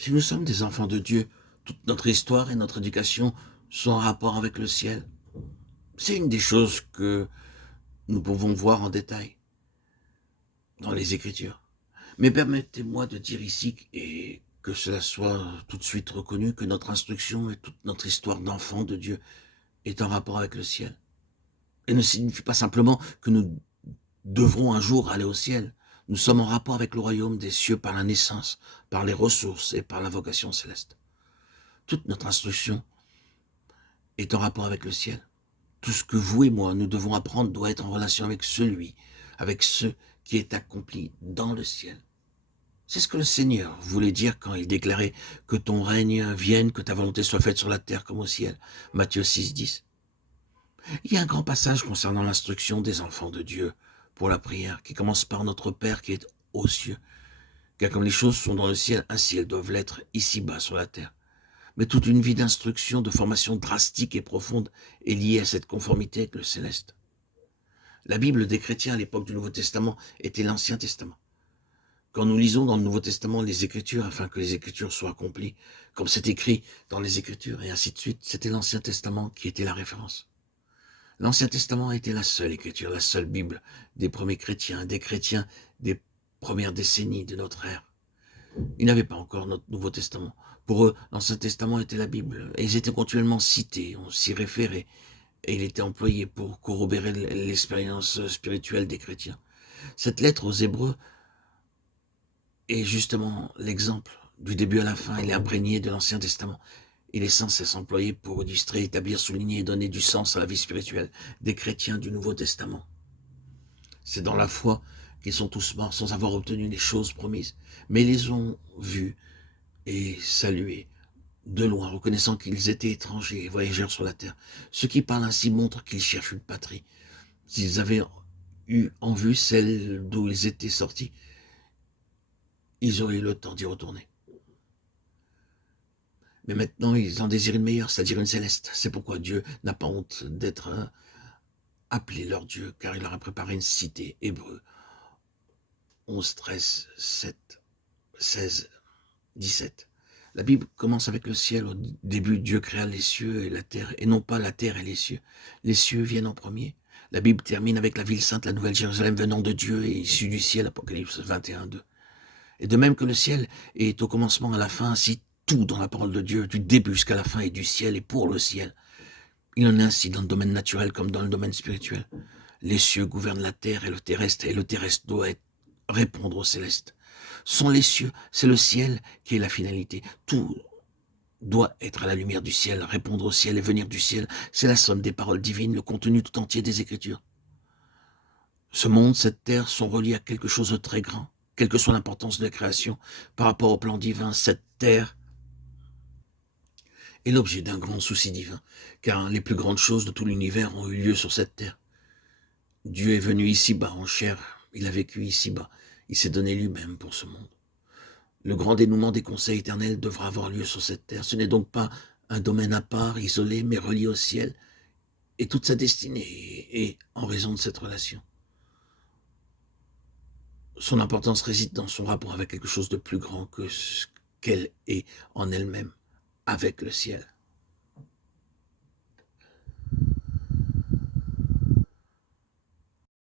Si nous sommes des enfants de Dieu, toute notre histoire et notre éducation sont en rapport avec le ciel. C'est une des choses que nous pouvons voir en détail dans les Écritures. Mais permettez-moi de dire ici, et que cela soit tout de suite reconnu, que notre instruction et toute notre histoire d'enfant de Dieu est en rapport avec le ciel. Et ne signifie pas simplement que nous devrons un jour aller au ciel. Nous sommes en rapport avec le royaume des cieux par la naissance, par les ressources et par la vocation céleste. Toute notre instruction est en rapport avec le ciel. Tout ce que vous et moi, nous devons apprendre doit être en relation avec ce qui est accompli dans le ciel. C'est ce que le Seigneur voulait dire quand il déclarait que ton règne vienne, que ta volonté soit faite sur la terre comme au ciel. Matthieu 6, 10. Il y a un grand passage concernant l'instruction des enfants de Dieu pour la prière qui commence par notre Père qui est aux cieux. Car comme les choses sont dans le ciel, ainsi elles doivent l'être ici-bas sur la terre. Mais toute une vie d'instruction, de formation drastique et profonde est liée à cette conformité avec le céleste. La Bible des chrétiens à l'époque du Nouveau Testament était l'Ancien Testament. Quand nous lisons dans le Nouveau Testament les Écritures afin que les Écritures soient accomplies, comme c'est écrit dans les Écritures et ainsi de suite, c'était l'Ancien Testament qui était la référence. L'Ancien Testament était la seule Écriture, la seule Bible des premiers chrétiens des premières décennies de notre ère. Ils n'avaient pas encore notre Nouveau Testament. Pour eux, l'Ancien Testament était la Bible, et ils étaient continuellement cités, on s'y référait, et il était employé pour corroborer l'expérience spirituelle des chrétiens. Cette lettre aux Hébreux est justement l'exemple du début à la fin. Il est imprégné de l'Ancien Testament. Il est sans cesse employé pour illustrer, établir, souligner et donner du sens à la vie spirituelle des chrétiens du Nouveau Testament. C'est dans la foi qu'ils sont tous morts sans avoir obtenu les choses promises, mais ils les ont vues et saluées de loin, reconnaissant qu'ils étaient étrangers et voyageurs sur la terre. Ceux qui parlent ainsi montrent qu'ils cherchent une patrie. S'ils avaient eu en vue celle d'où ils étaient sortis, ils auraient eu le temps d'y retourner. Mais maintenant, ils en désirent une meilleure, c'est-à-dire une céleste. C'est pourquoi Dieu n'a pas honte d'être appelé leur Dieu, car il leur a préparé une cité. Hébreux 11, 13, 7, 16, 17. La Bible commence avec le ciel. Au début, Dieu créa les cieux et la terre, et non pas la terre et les cieux. Les cieux viennent en premier. La Bible termine avec la ville sainte, la nouvelle Jérusalem venant de Dieu et issue du ciel, Apocalypse 21, 2. Et de même que le ciel est au commencement à la fin, ainsi tout dans la parole de Dieu, du début jusqu'à la fin, est du ciel et pour le ciel. Il en est ainsi dans le domaine naturel comme dans le domaine spirituel. Les cieux gouvernent la terre et le terrestre doit répondre au céleste. Sont les cieux, c'est le ciel qui est la finalité. Tout doit être à la lumière du ciel, répondre au ciel et venir du ciel. C'est la somme des paroles divines, le contenu tout entier des Écritures. Ce monde, cette terre sont reliés à quelque chose de très grand. Quelle que soit l'importance de la création, par rapport au plan divin, cette terre est l'objet d'un grand souci divin, car les plus grandes choses de tout l'univers ont eu lieu sur cette terre. Dieu est venu ici-bas en chair, il a vécu ici-bas, il s'est donné lui-même pour ce monde. Le grand dénouement des conseils éternels devra avoir lieu sur cette terre. Ce n'est donc pas un domaine à part, isolé, mais relié au ciel, et toute sa destinée est en raison de cette relation. Son importance réside dans son rapport avec quelque chose de plus grand que ce qu'elle est en elle-même, avec le ciel.